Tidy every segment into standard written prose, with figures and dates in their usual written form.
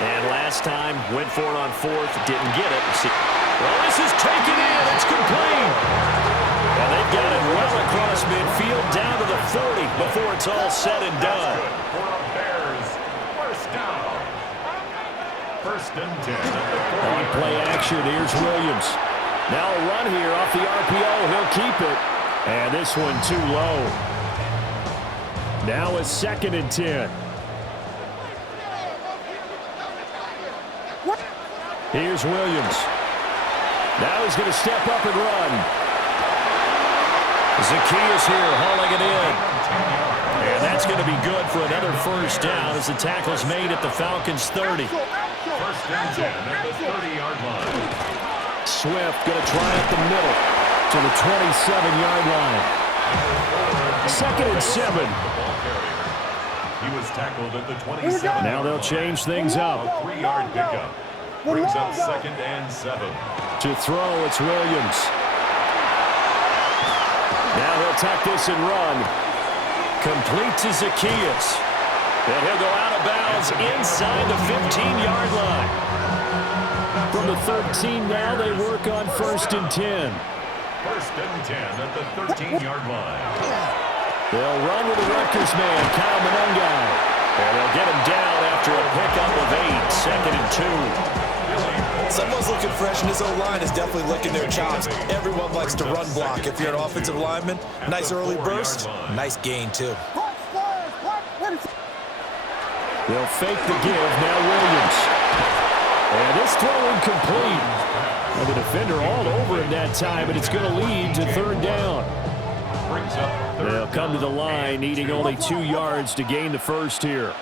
And last time, went for it on fourth, didn't get it. Well, this is taken in. It's complete. And they've got it well across midfield down to the 40 before it's all said and done. First and 10. On play action, here's Williams. Now a run here off the RPO. He'll keep it. And this one too low. Now a 2nd and 10. Here's Williams. Now he's going to step up and run. Zacchaeus here hauling it in. And that's going to be good for another first down as the tackle's made at the Falcons' 30. First and 10 at the 30-yard line. Swift going to try up the middle to the 27-yard line. 2nd and 7. He was tackled at the 27. Now they'll change things up. A 3-yard pickup. Brings up 2nd and 7. To throw, it's Williams. Now he'll tuck this and run. Complete to Zacchaeus. And he'll go out of bounds inside the 15-yard line. From the 13 now, they work on 1st and 10. First and 10 at the 13-yard line. They'll run with the Rutgers man, Kyle Monengai. And they'll get him down after a pickup of 8, 2nd and 2. Someone's looking fresh, and his O-line is definitely licking their chops. Everyone likes to run block. If you're an offensive lineman, nice early burst, nice gain, too. They'll fake the give, now Williams. And this throw incomplete. Well, the defender all over him that time, but it's going to lead to 3rd down. They'll come to the line, needing only 2 yards to gain the first here.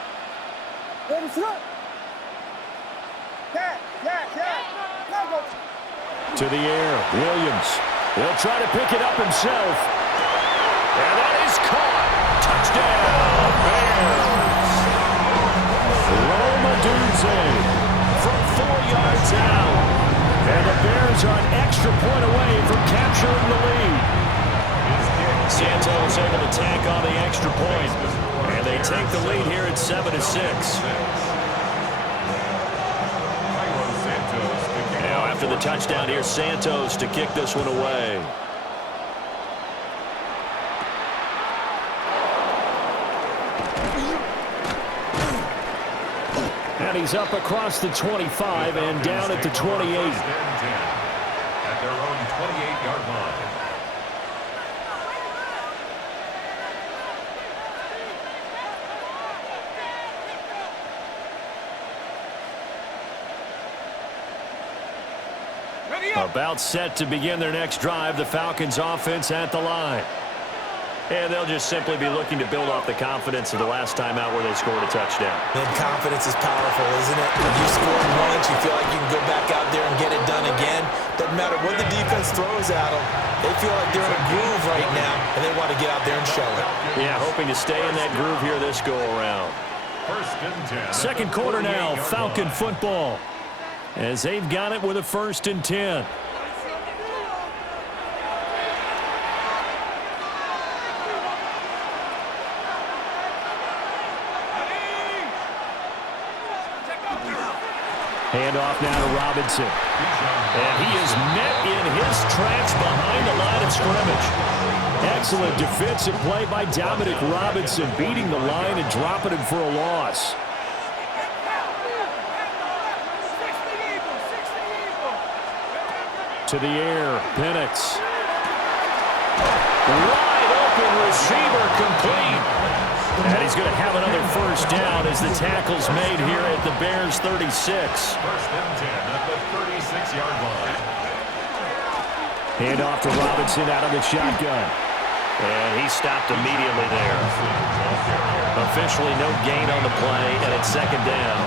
To the air, Williams. He'll try to pick it up himself. And that is caught. Touchdown, Bears. Roma Dunze from 4 yards out. And the Bears are an extra point away from capturing the lead. Santos able to tack on the extra point. And they take the lead here at 7-6. After the touchdown, here's Santos to kick this one away. And he's up across the 25 and down at the 28. At their own 28-yard line. About set to begin their next drive, the Falcons offense at the line. And they'll just simply be looking to build off the confidence of the last time out where they scored a touchdown. Man, confidence is powerful, isn't it? When you score once, you feel like you can go back out there and get it done again. Doesn't matter what the defense throws at them. They feel like they're in a groove right now, and they want to get out there and show it. Yeah, hoping to stay in that groove here this go-around. First and 10. Second quarter now, Falcon football. As they've got it with a 1st and 10. Handoff now to Robinson. And he is met in his tracks behind the line of scrimmage. Excellent defensive play by Dominic Robinson, beating the line and dropping him for a loss. To the air, Penix. Wide open receiver complete. And he's going to have another first down as the tackle's made here at the Bears' 36. First and 10 at the 36-yard line. Hand off to Robinson out of the shotgun. And he stopped immediately there. Officially no gain on the play, and it's 2nd down.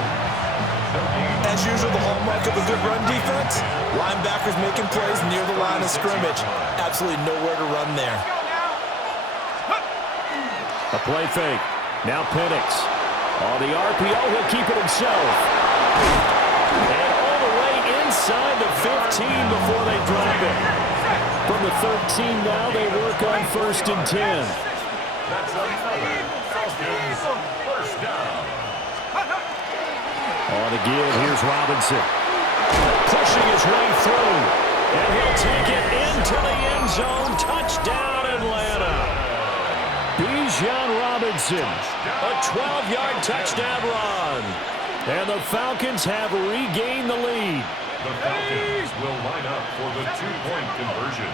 As usual, the hallmark of a good run defense, linebackers making plays near the line of scrimmage. Absolutely nowhere to run there. A play fake. Now Penix. On the RPO, he'll keep it himself. And all the way inside the 15 before they drop it. From the 13 now, they work on 1st and 10. That's another Falcons first down. On the give, here's Robinson. Pushing his way through. And he'll take it into the end zone. Touchdown, Atlanta. Bijan Robinson. A 12-yard touchdown run. And the Falcons have regained the lead. The Falcons will line up for the two-point conversion.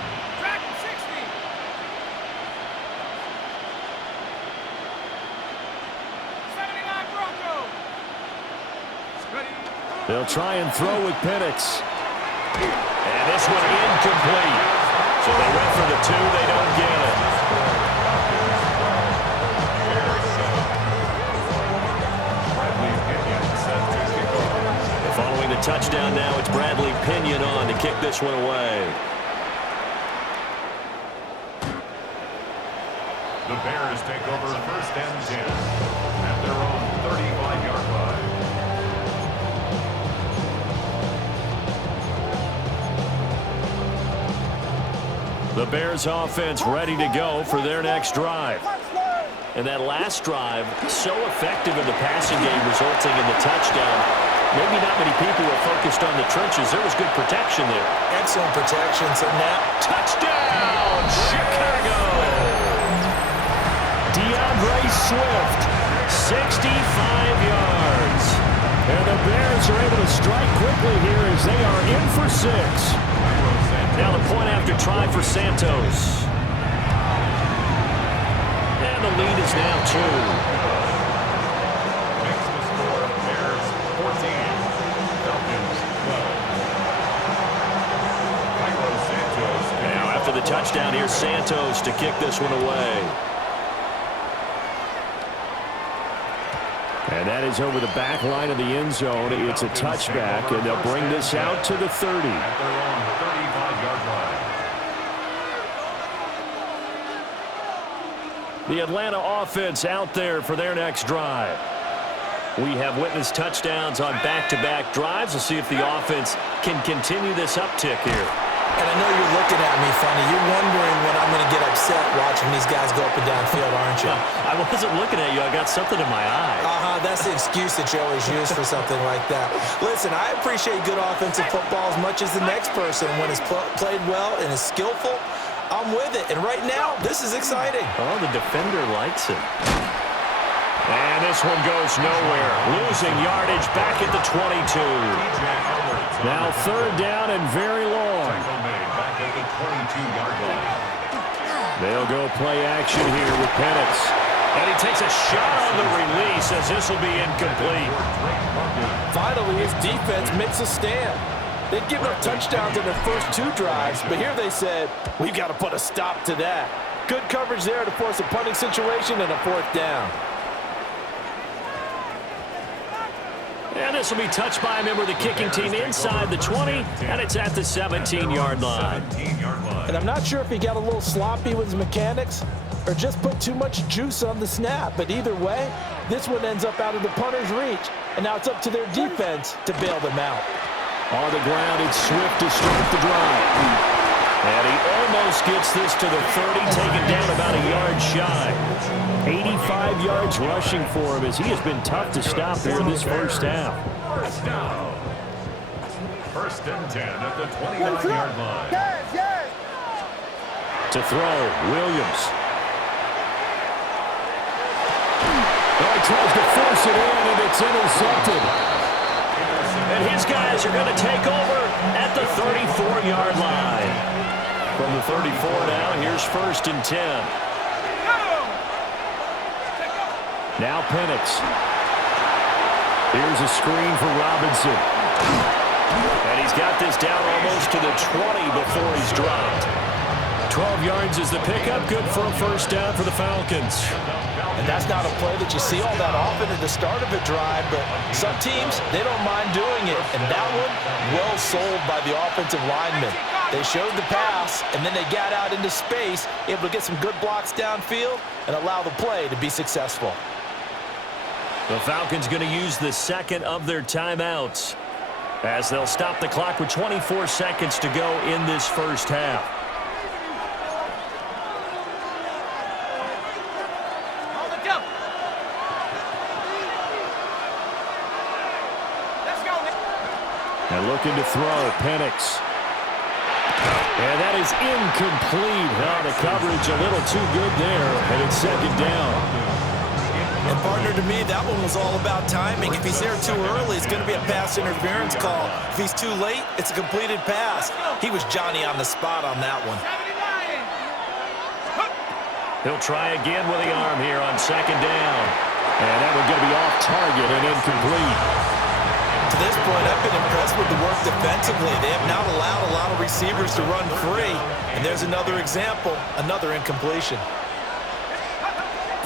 They'll try and throw with Penix. And this one incomplete. So they went for the two. They don't get it. Following the touchdown now, it's Bradley Pinion on to kick this one away. The Bears take over 1st and 10 at their own 35-yard line. The Bears offense ready to go for their next drive. And that last drive, so effective in the passing game, resulting in the touchdown. Maybe not many people were focused on the trenches. There was good protection there. Excellent protection. So now, touchdown, Chicago! DeAndre Swift, 65 yards. And the Bears are able to strike quickly here as they are in for 6. Now the point after try for Santos. And the lead is now 2. Makes the score Bears 14, Falcons 12. Now after the touchdown, here's Santos to kick this one away. And that is over the back line of the end zone. It's a touchback, and they'll bring this out to the 30. At their own 35-yard line. The Atlanta offense out there for their next drive. We have witnessed touchdowns on back-to-back drives. We'll see if the offense can continue this uptick here. and I know you're looking at me funny. You're wondering when I'm going to get upset watching these guys go up and down field, aren't you? I wasn't looking at you. I got something in my eye. That's the excuse that you always use for something like that. Listen, I appreciate good offensive football as much as the next person. When it's played well and is skillful, I'm with it. And right now, this is exciting. Oh, the defender likes it. And this one goes nowhere. Losing yardage back at the 22. Now third down and very long. They'll go play action here with Penix. And he takes a shot on the release as this will be incomplete. Finally, his defense makes a stand. They'd given up touchdowns in their first two drives, but here they said, we've got to put a stop to that. Good coverage there to force a punting situation and a fourth down. And this will be touched by a member of the kicking team inside the 20, and it's at the 17-yard line. And I'm not sure if he got a little sloppy with his mechanics or just put too much juice on the snap, but either way, this one ends up out of the punter's reach, and now it's up to their defense to bail them out. On the ground, it's Swift to start the drive. And he almost gets this to the 30, taken down about a yard shy. 85 yards rushing for him as he has been tough to stop here in this first half. First down. First and 10 at the 29-yard line. To throw, Williams. Well, he tries to force it in, and it's intercepted. And his guys are going to take over at the 34-yard line. From the 34 now, here's first and 10. Now Penix. Here's a screen for Robinson. And he's got this down almost to the 20 before he's dropped. 12 yards is the pickup. Good for a first down for the Falcons. And that's not a play that you see all that often at the start of a drive, but some teams, they don't mind doing it. And that one, well sold by the offensive lineman. They showed the pass, and then they got out into space, able to get some good blocks downfield and allow the play to be successful. The Falcons going to use the second of their timeouts as they'll stop the clock with 24 seconds to go in this first half. And looking to throw, Penix. And that is incomplete. Oh, the coverage a little too good there, and it's second down. And partner, to me, that one was all about timing. If he's there too early, it's going to be a pass interference call. If he's too late, it's a completed pass. He was Johnny on the spot on that one. He'll try again with the arm here on second down. And that one's going to be off target and incomplete. To this point, I've been impressed with the work defensively. They have not allowed a lot of receivers to run free. And there's another example, another incompletion.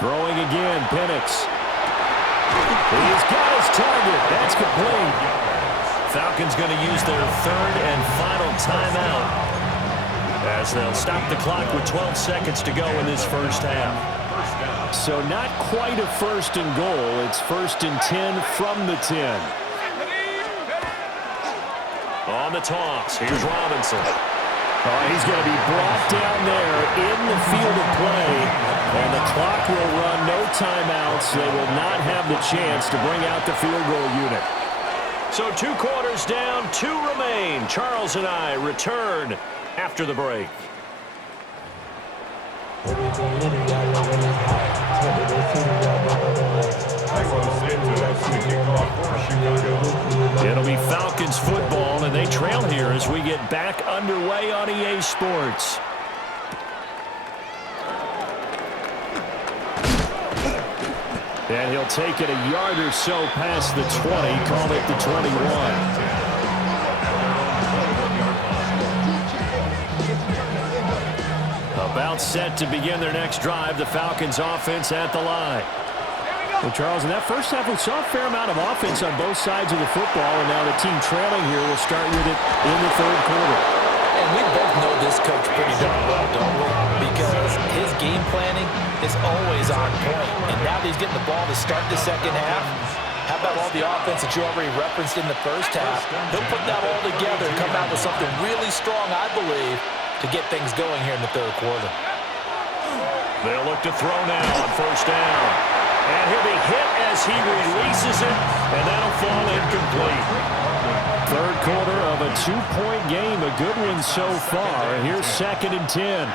Throwing again, Penix. He's got his target. That's complete. Falcons going to use their third and final timeout as they'll stop the clock with 12 seconds to go in this first half. So not quite a first and goal. It's first and 10 from the 10. On the toss, here's Robinson. He's going to be brought down there in the field of play, and the clock will run, no timeouts. They will not have the chance to bring out the field goal unit. So 2 quarters down, 2 remain. Charles and I return after the break. It'll be Falcons football, and they trail here as we get back underway on EA Sports. And he'll take it a yard or so past the 20, call it the 21. About set to begin their next drive, the Falcons offense at the line. Well, Charles, in that first half, we saw a fair amount of offense on both sides of the football, and now the team trailing here will start with it in the third quarter. And we both know this coach pretty darn well, don't we? Because his game planning is always on point. And now that he's getting the ball to start the second half, how about all the offense that you already referenced in the first half? He'll put that all together and come out with something really strong, I believe, to get things going here in the third quarter. They'll look to throw now on first down. And he'll be hit as he releases it, and that'll fall incomplete. Third quarter of a 2-point game, a good one so far. And here's second and 10.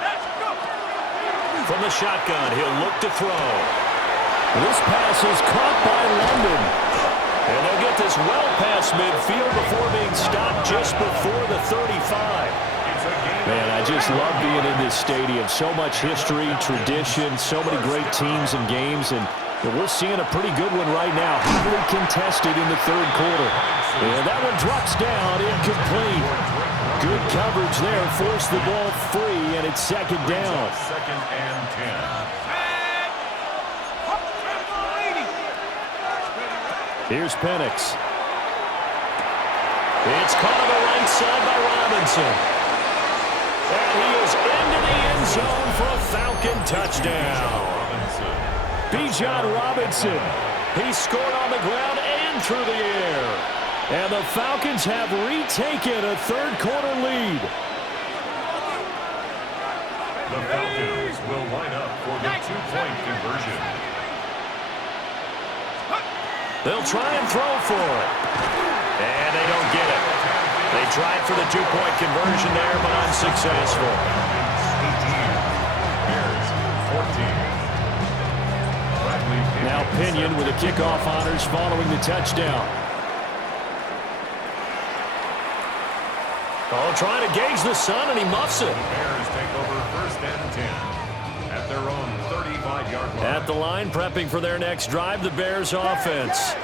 From the shotgun, he'll look to throw. This pass is caught by London. And they'll get this well past midfield before being stopped just before the 35. Man, I just love being in this stadium. So much history, tradition, so many great teams and games, and we're seeing a pretty good one right now. Heavily contested in the third quarter. And that one drops down, incomplete. Good coverage there, forced the ball free, and it's second down. Second and 10. Here's Penix. It's caught on the right side by Robinson. And he is into the end zone for a Falcon touchdown. Bijan Robinson. He scored on the ground and through the air. And the Falcons have retaken a third quarter lead. The Falcons will line up for the 2-point conversion. They'll try and throw for it. And they don't get it. They tried for the 2-point conversion there, but unsuccessful. 18. Bears 14. Now Pinion with the kickoff honors following the touchdown. Oh, trying to gauge the sun, and he muffs it. The Bears take over first and 10 at their own 35-yard line. At the line, prepping for their next drive, the Bears offense.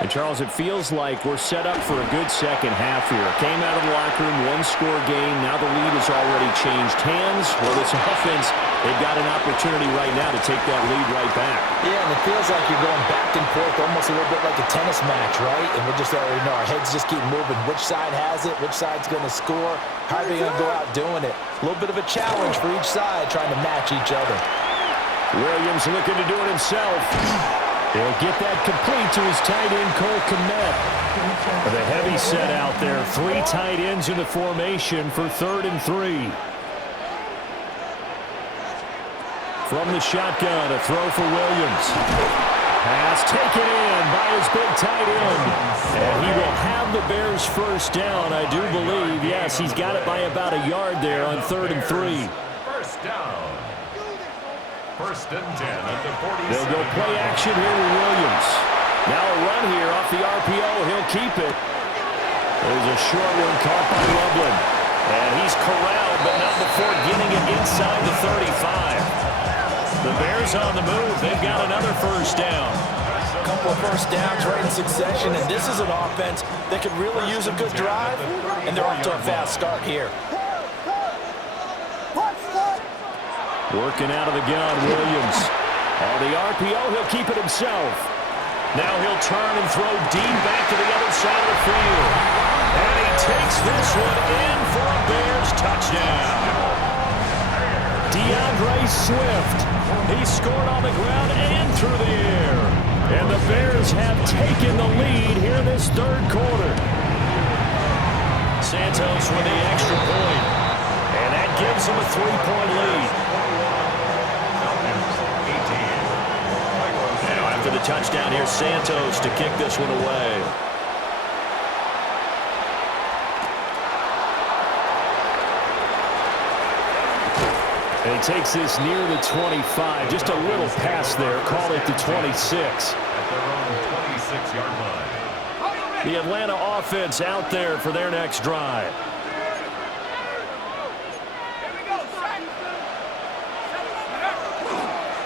And Charles, it feels like we're set up for a good second half here. Came out of the locker room, one-score game. Now the lead has already changed hands. Well, this offense, they've got an opportunity right now to take that lead right back. Yeah, and it feels like you're going back and forth, almost a little bit like a tennis match, right? And we just already know our heads just keep moving. Which side has it? Which side's going to score? How are they going to go out doing it? A little bit of a challenge for each side, trying to match each other. Williams looking to do it himself. He'll get that complete to his tight end, Cole Kmet. The heavy set out there. 3 tight ends in the formation for 3rd and 3. From the shotgun, a throw for Williams. Pass taken in by his big tight end. And he will have the Bears first down, I do believe. Yes, he's got it by about a yard there on 3rd and 3. First down. 1st and 10 at the 47. They'll go play action here with Williams. Now a run here off the RPO. He'll keep it. There's a short one caught by Lublin. And he's corralled, but not before getting it inside the 35. The Bears on the move. They've got another first down. A couple of first downs right in succession, and this is an offense that could really use a good drive, and they're off to a fast start here. Working out of the gun, Williams. On the RPO, he'll keep it himself. Now he'll turn and throw deep back to the other side of the field. And he takes this one in for a Bears touchdown. DeAndre Swift. He scored on the ground and through the air. And the Bears have taken the lead here in this 3rd quarter. Santos with the extra point. And that gives him a 3-point lead. Now after the touchdown, here's Santos to kick this one away. And he takes this near the 25. Just a little pass there. Call it the 26. At their own 26-yard line. The Atlanta offense out there for their next drive.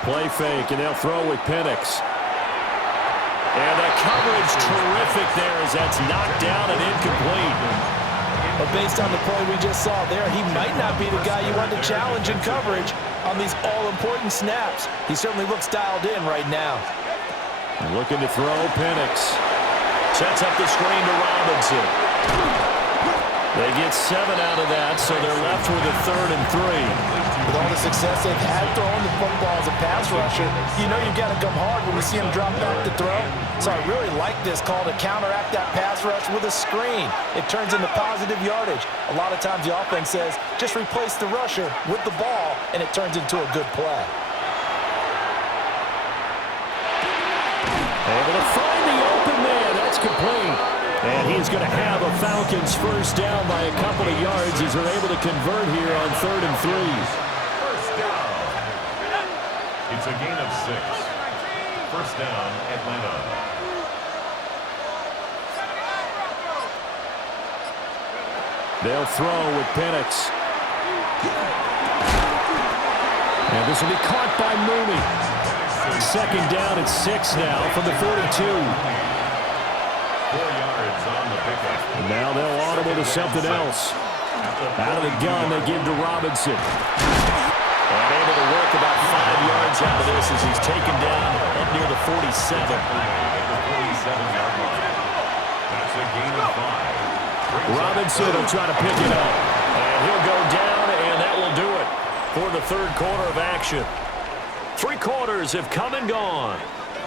Play fake, and they'll throw with Penix. And the coverage terrific there as that's knocked down and incomplete. But based on the play we just saw there, he might not be the guy you want to challenge in coverage on these all-important snaps. He certainly looks dialed in right now. Looking to throw, Penix. Sets up the screen to Robinson. They get 7 out of that, so they're left with a 3rd and 3. With all the success they've had throwing the football as a pass rusher, you know you've got to come hard when you see him drop back to throw. So I really like this call to counteract that pass rush with a screen. It turns into positive yardage. A lot of times the offense says, just replace the rusher with the ball, and it turns into a good play. Able to find the open man. That's complete. And he's going to have a Falcons first down by a couple of yards as they're able to convert here on 3rd and 3. First down. It's a gain of 6. First down, Atlanta. They'll throw with Penix. And this will be caught by Mooney. 2nd down at 6 now from the 42. 4 yards on the pickup. And now they'll audible to something else. Out of the gun, they give to Robinson. And able to work about 5 yards out of this as he's taken down up near the 47. At the 47-yard line. That's a gain of 5. Robinson will try to pick it up. And he'll go down, and that will do it for the 3rd quarter of action. 3 quarters have come and gone.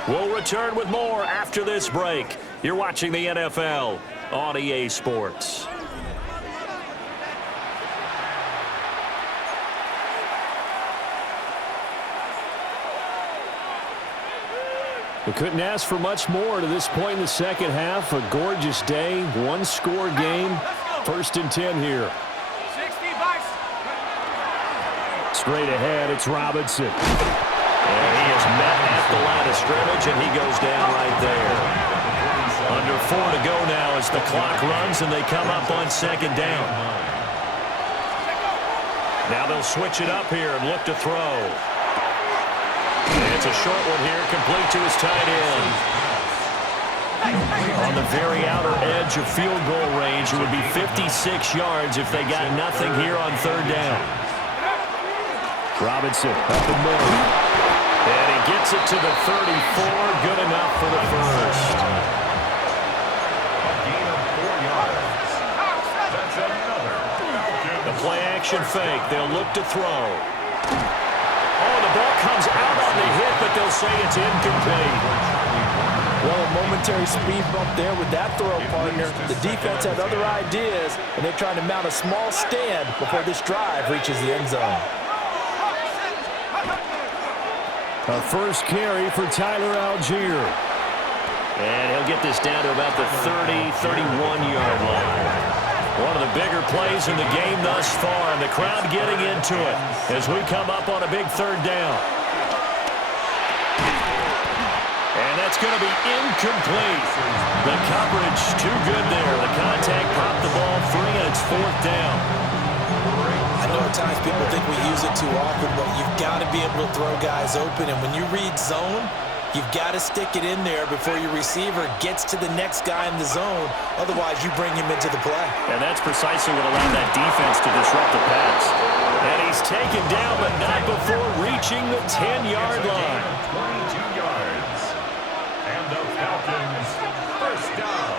We'll return with more after this break. You're watching the NFL on EA Sports. We couldn't ask for much more to this point in the 2nd half. A gorgeous day, 1-score game. 1st and 10 here. Straight ahead, it's Robinson. And he is met at the line of scrimmage, and he goes down right there. Under 4 to go now as the clock runs, and they come up on 2nd down. Now they'll switch it up here and look to throw. And it's a short one here, complete to his tight end. On the very outer edge of field goal range, it would be 56 yards if they got nothing here on 3rd down. Robinson up and middle. And he gets it to the 34. Good enough for the first. A gain of 4 yards. That's another. The play action fake. They'll look to throw. Oh, the ball comes out on the hit, but they'll say it's incomplete. Well, a momentary speed bump there with that throw, partner. The defense had other ideas, and they're trying to mount a small stand before this drive reaches the end zone. A first carry for Tyler Algier. And he'll get this down to about the 30, 31-yard One of the bigger plays in the game thus far, and the crowd getting into it as we come up on a big third down. And that's going to be incomplete. The coverage too good there. The contact popped the ball free, and it's fourth down. I know at times people think we use it too often, but you've got to be able to throw guys open. And when you read zone, you've got to stick it in there before your receiver gets to the next guy in the zone. Otherwise, you bring him into the play. And that's precisely what allowed that defense to disrupt the pass. And he's taken down, but not before reaching the 10-yard line. 22 yards. And the Falcons, first down.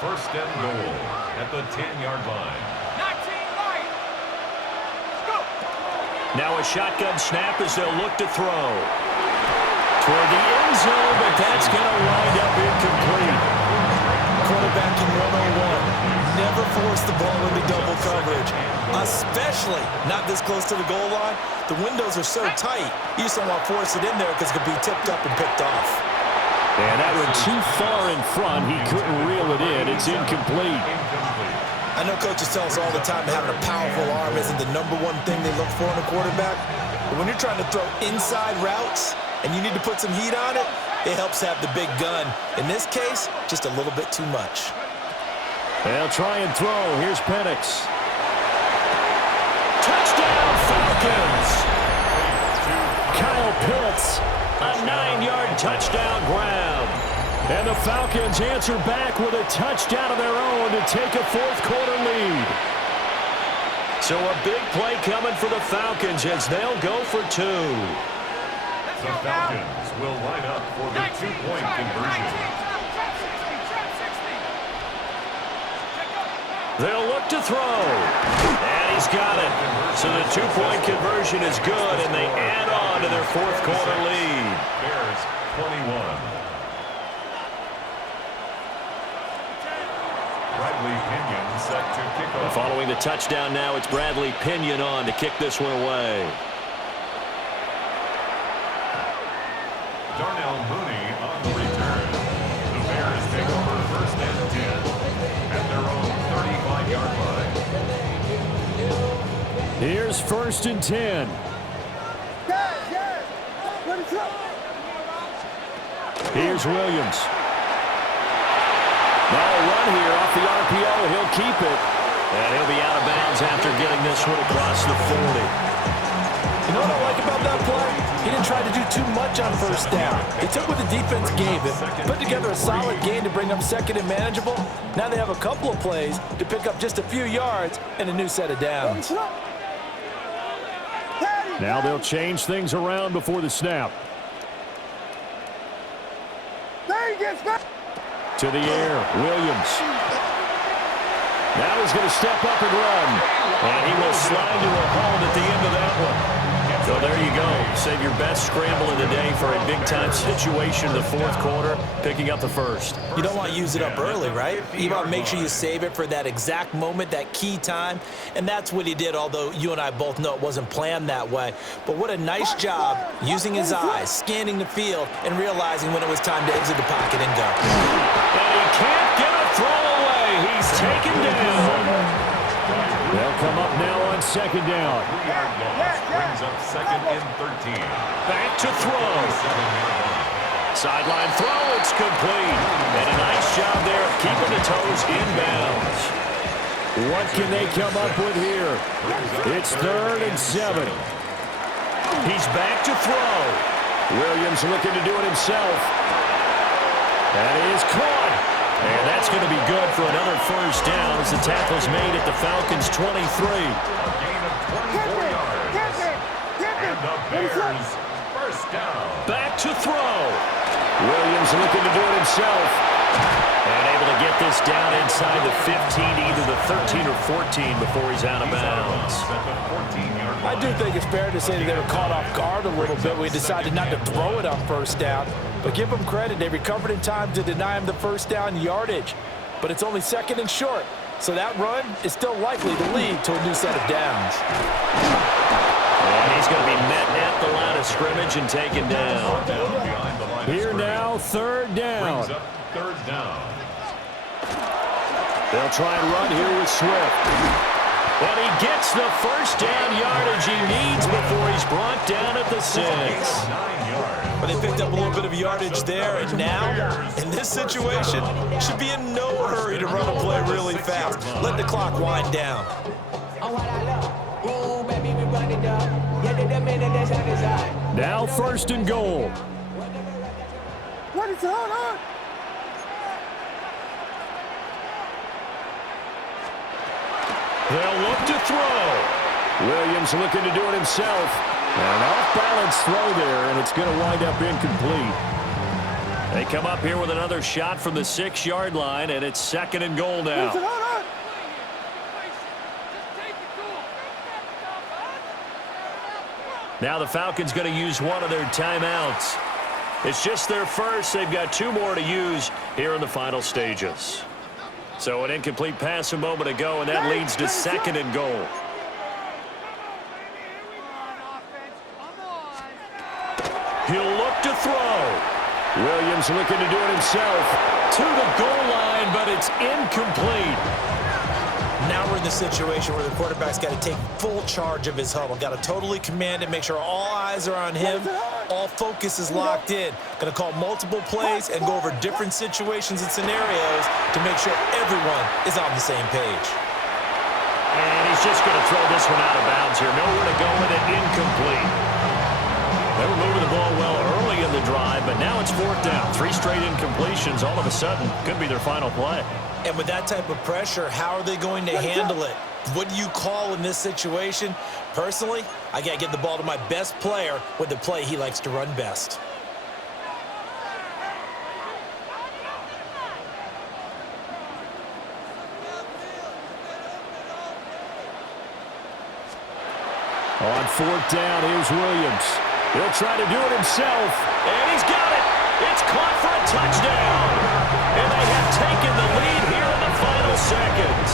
First and goal at the 10-yard line. Now a shotgun snap as they'll look to throw. Toward the end zone, but that's going to wind up incomplete. Quarterback in 101. Never force the ball into double coverage, especially not this close to the goal line. The windows are so tight, you just don't want to force it in there because it could be tipped up and picked off. And that went too far in front. He couldn't reel it in. It's incomplete. I know coaches tell us all the time that having a powerful arm isn't the #1 thing they look for in a quarterback. But when you're trying to throw inside routes and you need to put some heat on it, it helps have the big gun. In this case, just a little bit too much. They'll try and throw. Here's Penix. Touchdown, Falcons! Kyle Pitts, a 9-yard touchdown grab. And the Falcons answer back with a touchdown of their own to take a fourth-quarter lead. So a big play coming for the Falcons as they'll go for two. The Falcons will line up for the two-point conversion. They'll look to throw. And he's got it. So the two-point conversion is good, and they add on to their fourth-quarter lead. Bears 21. Bradley Pinion set to kick off. Following the touchdown now, it's Bradley Pinion on to kick this one away. Darnell Mooney on the return. The Bears take over first and 10 at their own 35-yard line. Here's first and 10. Here's Williams. Now a run here off the RPO. He'll keep it. And he'll be out of bounds after getting this one across the 40. You know what I like about that play? He didn't try to do too much on first down. He took what the defense gave him, put together a solid game to bring up second and manageable. Now they have a couple of plays to pick up just a few yards and a new set of downs. Now they'll change things around before the snap. To the air, Williams. Now he's going to step up and run. And he will slide to a hold at the end of that one. So there you go. Save your best scramble of the day for a big-time situation in the fourth quarter, picking up the first. You don't want to use it up early, right? You want to make sure you save it for that exact moment, that key time. And that's what he did, although you and I both know it wasn't planned that way. But what a nice job using his eyes, scanning the field, and realizing when it was time to exit the pocket and go. And he can't get a throw away. He's taken down. They'll come up now on second down. 3-yard loss brings up second and 13. Back to throw. Sideline throw, it's complete. And a nice job there of keeping the toes inbounds. What can they come up with here? It's 3rd and 7. He's back to throw. Williams looking to do it himself. That is caught. And that's going to be good for another first down as the tackle's made at the Falcons' 23. A gain of 24 yards. And the Bears first down. Back to throw. Williams looking to do it himself. And able to get this down inside the 15 to either the 13 or 14 before he's out of bounds. I do think it's fair to say that they were caught off guard a little bit. We decided not to throw it on first down. But give them credit. They recovered in time to deny him the first down yardage. But it's only second and short. So that run is still likely to lead to a new set of downs. And he's going to be met at the line of scrimmage and taken down. Here now, 3rd down. Brings up 3rd down. They'll try and run here with Swift. And he gets the first down yardage he needs before he's brought down at the 6. 9 yards. But they picked up a little bit of yardage there, and now, in this situation, should be in no hurry to run a play really fast. Let the clock wind down. Now 1st and goal. What is going on? They'll look to throw. Williams looking to do it himself. An off-balance throw there, and it's going to wind up incomplete. They come up here with another shot from the 6-yard line, and it's 2nd and goal now. Now the Falcons going to use one of their timeouts. It's just their first. They've got 2 more to use here in the final stages. So an incomplete pass a moment ago, and that leads to 2nd and goal. He'll look to throw. Williams looking to do it himself. To the goal line, but it's incomplete. Now we're in the situation where the quarterback's got to take full charge of his huddle. Got to totally command it, make sure all eyes are on him. All focus is locked in. Going to call multiple plays and go over different situations and scenarios to make sure everyone is on the same page. And he's just going to throw this one out of bounds here. Nowhere to go with it, incomplete. They were moving the ball well early in the drive, but now it's 4th down. 3 straight incompletions all of a sudden could be their final play. And with that type of pressure, how are they going to handle it? What do you call in this situation? Personally, I got to get the ball to my best player with the play he likes to run best. On 4th down, here's Williams. He'll try to do it himself, and he's got it. It's caught for a touchdown. And they have taken the lead here in the final seconds.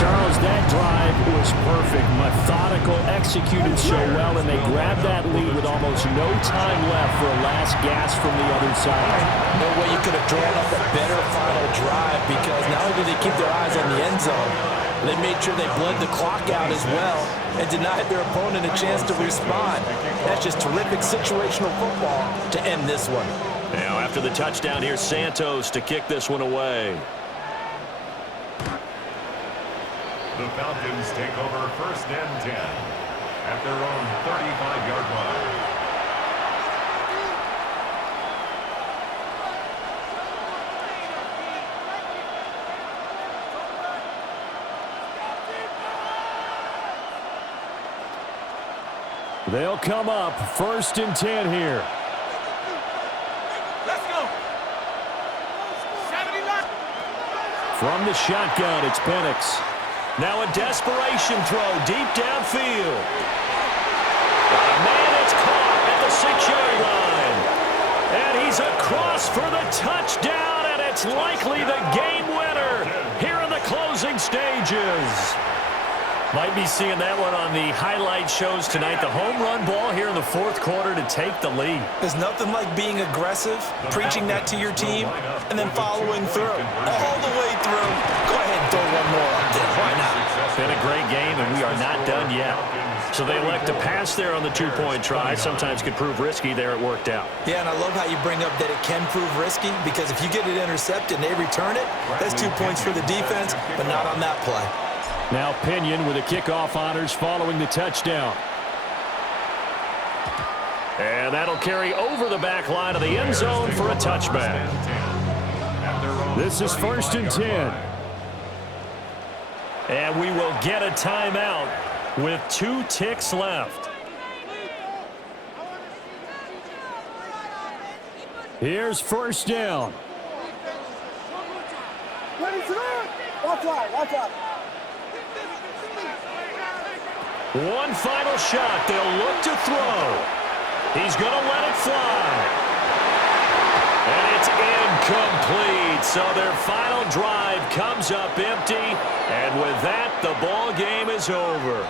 Charles, that drive was perfect. Methodical, executed so well, and they grabbed that lead with almost no time left for a last gasp from the other side. No way you could have drawn up a better final drive, because not only did they keep their eyes on the end zone, they made sure they bled the clock out as well and denied their opponent a chance to respond. That's just terrific situational football to end this one. Now after the touchdown, here's Santos to kick this one away. The Falcons take over 1st and 10 at their own 35-yard line. They'll come up 1st and 10 here. Let's go. 70 left. From the shotgun, it's Penix. Now a desperation throw deep downfield. Man, it's caught at the 6-yard line. And he's across for the touchdown, and it's likely the game winner here in the closing stages. Might be seeing that one on the highlight shows tonight. The home run ball here in the 4th quarter to take the lead. There's nothing like being aggressive, preaching that to your team, and then following through. All the way through. Go ahead and throw one more up there. Why not? It's been a great game, and we are not done yet. So they elect to pass there on the 2-point try. Sometimes could prove risky. There it worked out. Yeah, and I love how you bring up that it can prove risky, because if you get it intercepted and they return it, that's 2 points for the defense, but not on that play. Now Pinion with the kickoff honors following the touchdown. And that'll carry over the back line of the end zone for a touchback. This is 1st and 10. And we will get a timeout with 2 ticks left. Here's 1st down. Watch out. One final shot. They'll look to throw. He's going to let it fly. And it's incomplete. So their final drive comes up empty. And with that, the ball game is over.